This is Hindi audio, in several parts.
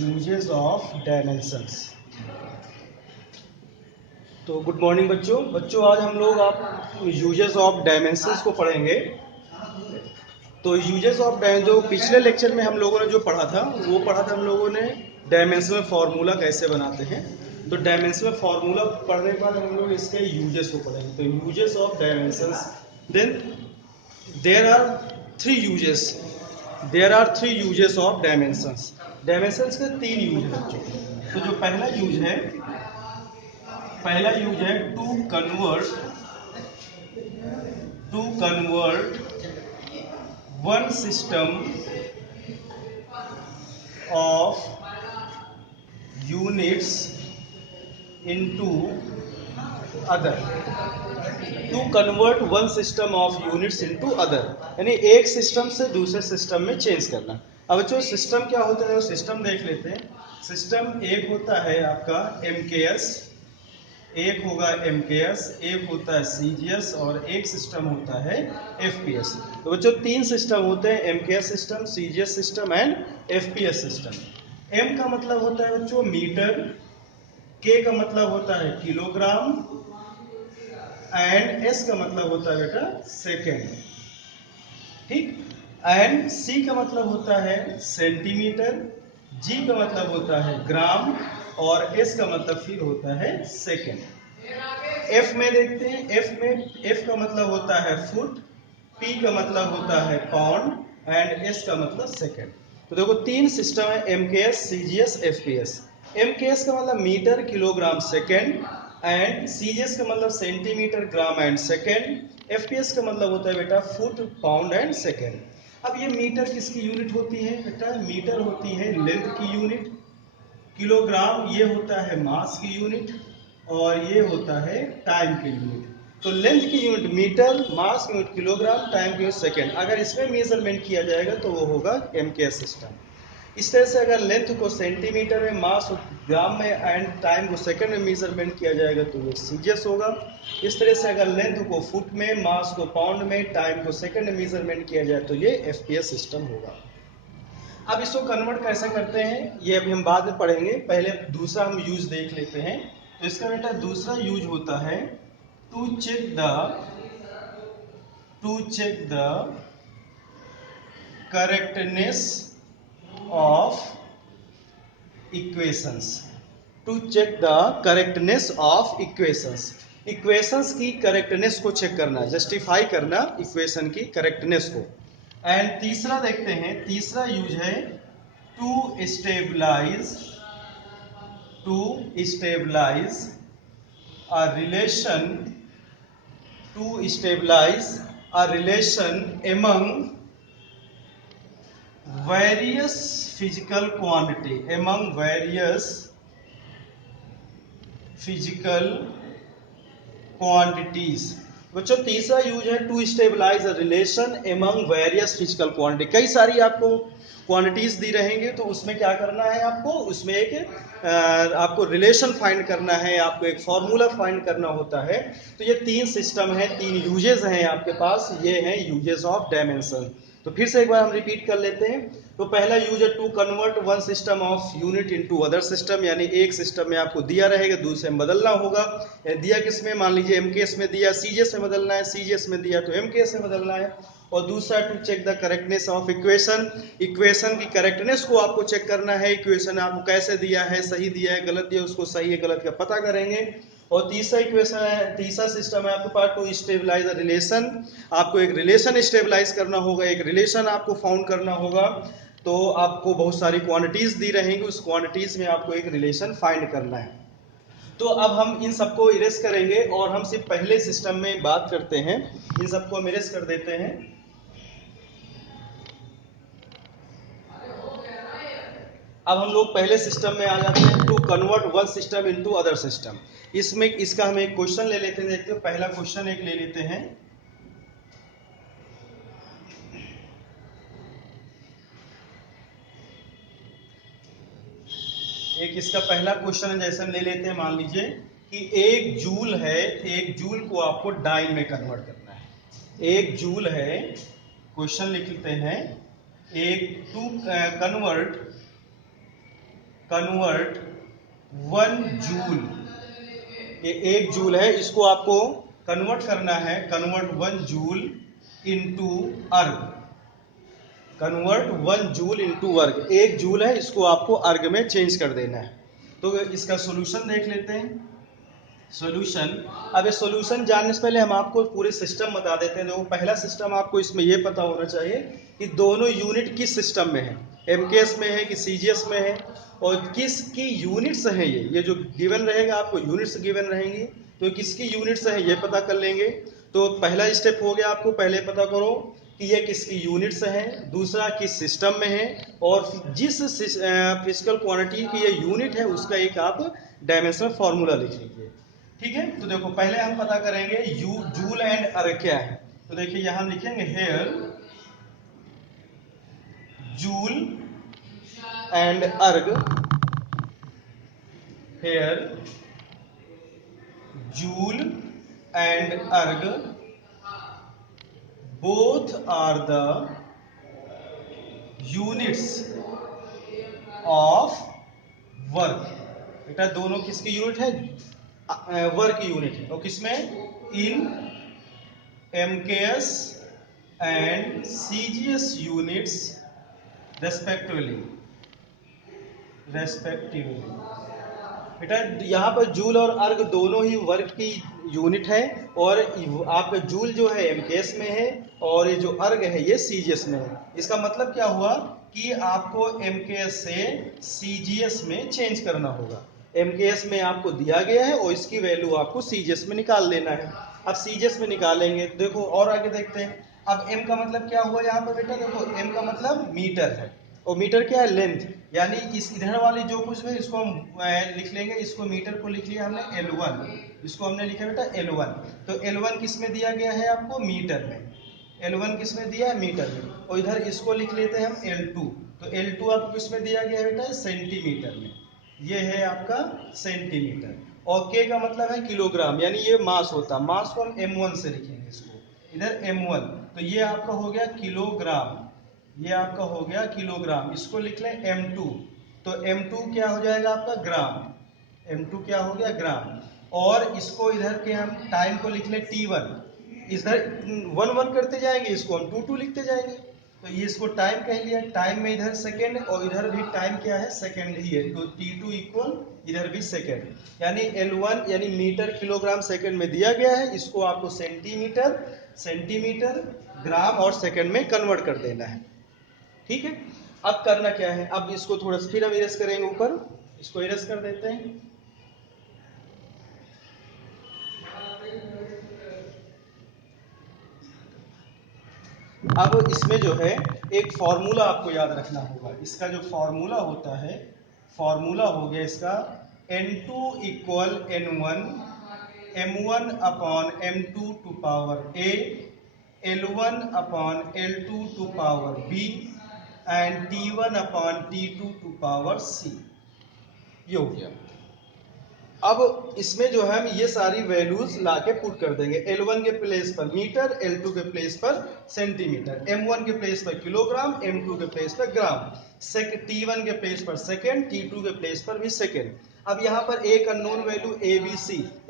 Uses of dimensions. तो गुड मॉर्निंग बच्चों आज हम लोग आप यूजेस ऑफ डायमेंशंस को पढ़ेंगे। तो यूजेस ऑफ जो पिछले लेक्चर में हम लोगों ने जो पढ़ा था हम लोगों ने डायमेंशनल फार्मूला कैसे बनाते हैं। तो डायमेंशनल फार्मूला पढ़ने के बाद हम लोग इसके यूजेस को पढ़ेंगे। तो uses of dimensions, then there are three uses of dimensions. Dimensions के तीन यूज है बच्चों। तो जो पहला यूज है to convert one system of units into other. To convert one system of units into other यानी एक सिस्टम से दूसरे सिस्टम में चेंज करना। अब बच्चों सिस्टम क्या होता है, सिस्टम देख लेते हैं। सिस्टम एक होता है आपका MKS, एक होगा MKS, एक होता है CGS और एक सिस्टम होता है FPS। तो बच्चों तीन सिस्टम होते हैं, MKS system, CGS system and FPS system. M का मतलब होता है बच्चों मीटर, K का मतलब होता है किलोग्राम एंड S का मतलब होता है बेटा सेकेंड, ठीक। एंड C का मतलब होता है सेंटीमीटर, G का मतलब होता है ग्राम और S का मतलब फिर होता है सेकेंड। F में देखते हैं, F का मतलब होता है फुट, P का मतलब होता है पाउंड एंड S का मतलब सेकेंड। तो देखो तीन सिस्टम है MKS, CGS, FPS। MKS का मतलब metre, kilogram, second and CGS का मतलब centimetre, gram and second. FPS का मतलब होता है बेटा फुट, पाउंड एंड सेकेंड। अब ये मीटर किसकी यूनिट होती है बेटा? मीटर होती है लेंथ की यूनिट, किलोग्राम ये होता है मास की यूनिट और ये होता है टाइम की यूनिट। तो लेंथ की यूनिट मीटर, मास की यूनिट किलोग्राम, टाइम की यूनिट सेकेंड। अगर इसमें मेजरमेंट किया जाएगा तो वो होगा MKS सिस्टम। इस तरह से अगर लेंथ को सेंटीमीटर में, मास को ग्राम में एंड टाइम को सेकंड में मेजरमेंट किया जाएगा तो ये CGS होगा। इस तरह से अगर लेंथ को फुट में, मास को पाउंड में, टाइम को सेकंड में मेजरमेंट किया जाए तो ये FPS सिस्टम होगा। अब इसको कन्वर्ट कैसे करते हैं ये अभी हम बाद में पढ़ेंगे, पहले दूसरा हम यूज देख लेते हैं। तो इसका बेटा दूसरा यूज होता है to check the correctness of equations. To check the correctness of equations की करेक्टनेस को चेक करना, जस्टिफाई करना इक्वेशन की करेक्टनेस को। एंड तीसरा देखते हैं, तीसरा यूज है to stabilise a relation among various physical quantities। बच्चों तीसरा यूज है to stabilise a relation among various physical quantity. कई सारी आपको क्वांटिटीज दी रहेंगे तो उसमें क्या करना है आपको, उसमें एक आपको रिलेशन फाइंड करना है, आपको एक फॉर्मूला फाइंड करना होता है। तो ये तीन सिस्टम है, तीन यूजेस हैं आपके पास, ये हैं यूजेस ऑफ डायमेंशन। तो फिर से एक बार हम रिपीट कर लेते हैं। तो पहला यूज है to convert one system of unit into other system, यानी एक सिस्टम में आपको दिया रहेगा दूसरे में बदलना होगा। दिया किसमें, मान लीजिए MKS में दिया, CGS में बदलना है, CGS में दिया तो MKS में बदलना है। और दूसरा to check the correctness of equation की करेक्टनेस को आपको चेक करना है। इक्वेशन आपको कैसे दिया है, सही दिया है, गलत दिया, उसको सही है गलत का पता करेंगे। और तीसरा इक्वेशन है, तीसरा सिस्टम है आपके पास टू स्टेबलाइज द रिलेशन। आपको एक रिलेशन स्टेबलाइज करना होगा, एक रिलेशन आपको फाउंड करना होगा। तो आपको बहुत सारी क्वांटिटीज दी रहेंगी, उस क्वांटिटीज में आपको एक रिलेशन फाइंड करना है। तो अब हम इन सबको इरेज करेंगे और हम सिर्फ पहले सिस्टम में बात करते हैं। इन सबको हम इरेज कर देते हैं। अब हम लोग पहले सिस्टम में आ जाते हैं, to convert one system into other system. इसमें इसका हम एक क्वेश्चन ले लेते हैं, देखते हैं पहला क्वेश्चन एक ले लेते हैं। एक इसका पहला क्वेश्चन है, जैसे हम ले लेते हैं, मान लीजिए कि एक जूल को आपको डाइन में कन्वर्ट करना है। एक जूल है क्वेश्चन लिखते हैं एक टू कन्वर्ट 1 जूल, ये 1 जूल है, इसको आपको कन्वर्ट करना है, कन्वर्ट 1 जूल इंटू अर्ग, कन्वर्ट 1 जूल इंटू वर्ग, 1 जूल है, इसको आपको अर्ग में चेंज कर देना है। तो इसका सोल्यूशन देख लेते हैं। सॉल्यूशन, अब ये सॉल्यूशन जानने से पहले हम आपको पूरे सिस्टम बता देते हैं। देखो पहला सिस्टम आपको इसमें ये पता होना चाहिए कि दोनों यूनिट किस सिस्टम में है, एमकेएस में है कि सीजीएस में है, और किसकी यूनिट्स हैं। ये जो गिवन रहेगा आपको यूनिट्स गिवन रहेंगी, तो किसकी यूनिट्स है ये पता कर लेंगे। तो पहला स्टेप हो गया, आपको पहले पता करो कि ये किसकी यूनिट्स है, दूसरा किस सिस्टम में है, और जिस फिजिकल क्वांटिटी की ये यूनिट है उसका एक आप डायमेंशनल फॉर्मूला लिख लीजिए। ठीक है, तो देखो पहले हम पता करेंगे जूल एंड अर्ग क्या है। तो देखिए यहां लिखेंगे here joule and erg, here joule and erg both are the units of work. बेटा दोनों किसकी यूनिट है, वर्क की यूनिट है, और किसमें, in MKS and CGS units respectively. बेटा यहाँ पर जूल और अर्ग दोनों ही वर्क की यूनिट है, और आपका जूल जो है एमकेएस में है और ये जो अर्ग है ये सीजीएस में है। इसका मतलब क्या हुआ कि आपको एमकेएस से सीजीएस में चेंज करना होगा। एमकेएस में आपको दिया गया है और इसकी वैल्यू आपको सीजीएस में निकाल लेना है। अब सीजीएस में निकालेंगे, देखो और आगे देखते हैं। अब एम का मतलब क्या हुआ यहाँ पर बेटा, देखो एम का मतलब मीटर है, और मीटर क्या है, लेंथ, यानी इस इधर वाली जो कुछ है इसको हम लिख लेंगे, इसको मीटर को लिख लिया हमने L1, इसको हमने लिखा बेटा L1। तो L1 किस में दिया गया है आपको, मीटर में, L1 किस में दिया है, मीटर में, और इधर इसको लिख लेते हैं हम L2। तो L2 आपको किस में दिया गया है बेटा, सेंटीमीटर में, ये है आपका सेंटीमीटर। और K का मतलब है किलोग्राम, यानी ये मास होता है, मास को हम M1 से लिखेंगे, इसको इधर M1, तो ये आपका हो गया किलोग्राम, ये आपका हो गया किलोग्राम। इसको लिख लें M2, तो M2 क्या हो जाएगा आपका, ग्राम, M2 क्या हो गया, ग्राम। और इसको इधर के हम टाइम को लिख लें T1, इधर 1 1 करते जाएंगे, इसको हम 2 2 लिखते जाएंगे, तो ये इसको टाइम कह लिया। टाइम में इधर सेकेंड, और इधर भी टाइम क्या है, सेकेंड ही है, तो T2 इक्वल इधर भी सेकेंड, यानी L1 यानी मीटर किलोग्राम सेकेंड में दिया गया है, इसको आपको सेंटीमीटर ग्राम और सेकेंड में कन्वर्ट कर देना है। ठीक है, अब करना क्या है, अब इसको थोड़ा सा फिर हम इरेज करेंगे, ऊपर इसको इरेज कर देते हैं। अब इसमें जो है एक फॉर्मूला आपको याद रखना होगा, इसका जो फॉर्मूला होता है, फॉर्मूला हो गया इसका N2 equal N1 M1 upon M2 to power A, L1 upon L2 to power B and T1 upon T2 to power C। ये हो गया। अब इसमें जो है हम ये सारी वैल्यूज लाके पुट कर देंगे, L1 के प्लेस पर मीटर, L2 के प्लेस पर सेंटीमीटर, M1 के प्लेस पर किलोग्राम, M2 के प्लेस पर ग्राम, T1 के प्लेस पर सेकेंड, T2 के प्लेस पर भी सेकेंड। अब यहाँ पर एक अननोन वैल्यू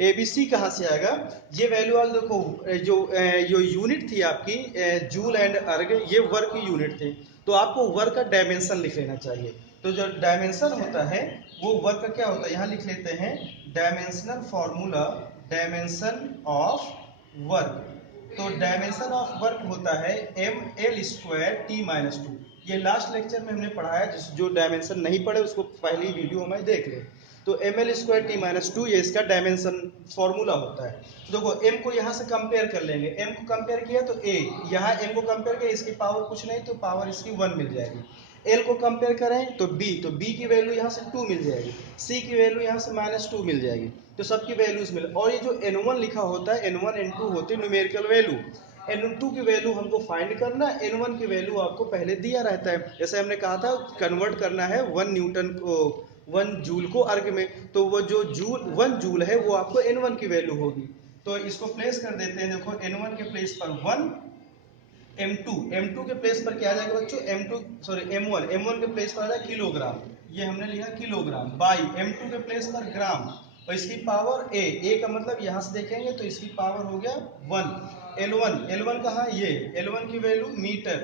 ABC कहाँ से आएगा, ये वैल्यू आप देखो, जो यूनिट थी आपकी जूल एंड अर्ग, ये वर्क की यूनिट थी, तो आपको वर्क का डायमेंशन लिख लेना चाहिए। तो जो डायमेंशन होता है वो वर्क का क्या होता है, यहाँ लिख लेते हैं dimensional formula, dimension of work. तो डायमेंशन ऑफ वर्क होता है ML² T-2। ये लास्ट लेक्चर में हमने पढ़ाया, जो डायमेंशन नहीं पढ़े उसको पहली वीडियो में देख ले। तो ML² T-2 ये इसका डायमेंशन फॉर्मूला होता है। देखो m को यहाँ से कंपेयर कर लेंगे, m को कंपेयर किया तो a, यहाँ m को कंपेयर किया, इसकी पावर कुछ नहीं तो पावर इसकी 1 मिल जाएगी। L को कंपेयर करें तो B की वैल्यू यहाँ से 2 मिल जाएगी, C की वैल्यू यहाँ से -2 मिल जाएगी, तो सबकी वैल्यूज मिल। और ये जो N1 लिखा होता है, N1 N2 होते हैं न्यूमेरिकल वैल्यू, N2 की वैल्यू हमको फाइंड करना, N1 की वैल्यू आपको पहले दिया रहता है। जैसे हमने कहा था कन्वर्ट करना है 1 न्यूटन को 1 जूल को अर्ग में, तो वो जो 1 जूल है वो आपको N1 की वैल्यू होगी। तो इसको प्लेस कर देते हैं, देखो N1 के प्लेस पर 1 M2 के प्लेस पर क्या आ जाएगा बच्चों, M1 के प्लेस पर आ जाएगा किलोग्राम, ये हमने लिखा किलोग्राम, बाई M2 के प्लेस पर ग्राम, और इसकी पावर A का मतलब यहाँ से देखेंगे तो इसकी पावर हो गया 1। L1 कहाँ, ये L1 की वैल्यू मीटर,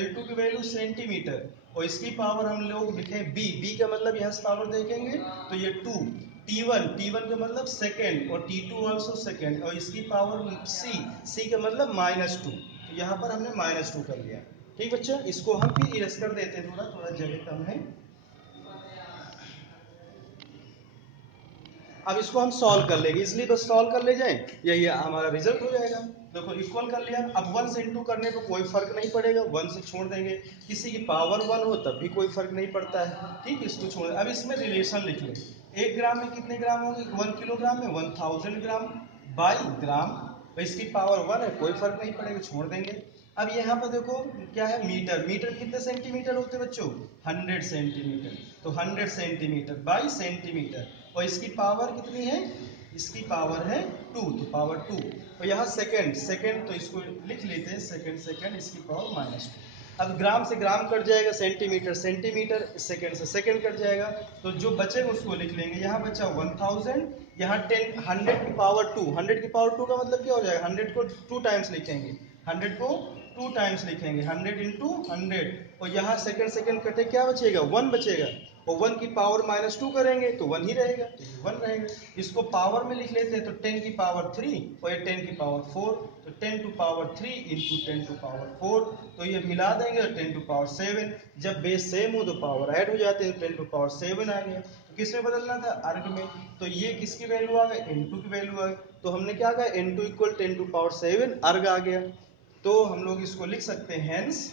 L2 की वैल्यू सेंटीमीटर, और इसकी पावर हम लोग लिखे B का मतलब यहाँ से पावर देखेंगे तो ये 2। T1 का मतलब सेकेंड, और T2 ऑल्सो सेकेंड, और इसकी पावर C का मतलब -2, तो यहाँ पर हमने -2 कर लिया। ठीक बच्चा, इसको हम फिर इरेज कर देते हैं, थोड़ा जगह कम है। अब इसको हम सॉल्व कर लेंगे, इसलिए बस सॉल्व कर ले जाएं, यही हमारा रिजल्ट हो जाएगा। देखो इक्वल कर लिया, अब 1 से इंटू करने पे कोई फर्क नहीं पड़ेगा, 1 से छोड़ देंगे, किसी की पावर 1 हो तब भी कोई फर्क नहीं पड़ता है। ठीक, इसको छोड़, अब इसमें रिलेशन लिख लो, 1 ग्राम में कितने ग्राम होंगे, 1 किलोग्राम में 1000 ग्राम बाई ग्राम, और इसकी पावर 1 है, कोई फर्क नहीं पड़ेगा, छोड़ देंगे। अब यहाँ पर देखो क्या है, मीटर कितने सेंटीमीटर होते हैं बच्चों, 100 सेंटीमीटर, तो 100 सेंटीमीटर बाई सेंटीमीटर, और इसकी पावर कितनी है, इसकी पावर है 2, तो पावर 2, और यहाँ सेकंड तो इसको लिख लेते हैं सेकंड, इसकी पावर -2। अब ग्राम से ग्राम कट जाएगा, सेंटीमीटर सेकंड से सेकंड कट जाएगा, तो जो बचेगा उसको लिख लेंगे, यहाँ बचा 1000, यहाँ 10, 100 की पावर 2, 100 की पावर 2 का मतलब क्या हो जाएगा, 100 को 2 टाइम्स लिखेंगे, 100 को 2 टाइम्स लिखेंगे, 100 इंटू 100, और यहाँ सेकंड कटे क्या बचेगा, 1 बचेगा, और 1 की पावर -2 करेंगे तो 1 ही रहेगा, तो 1 रहेगा। इसको पावर में लिख लेते हैं, तो 10 की पावर 3 और ये 10 की पावर 4, तो 10 to power 3 into 10 to power 4, तो ये मिला देंगे तो 10 टू पावर 7, जब बेस सेम हो तो पावर ऐड हो जाते हैं, 10 टू पावर 7 आ गया। तो किस में बदलना था, अर्ग में, तो ये किसकी वैल्यू आ गई, n2 की वैल्यू आ गई, तो हमने क्या कहा, n2 इक्वल 10 टू पावर 7 अर्ग आ गया। तो हम लोग इसको लिख सकते हैं, हेंस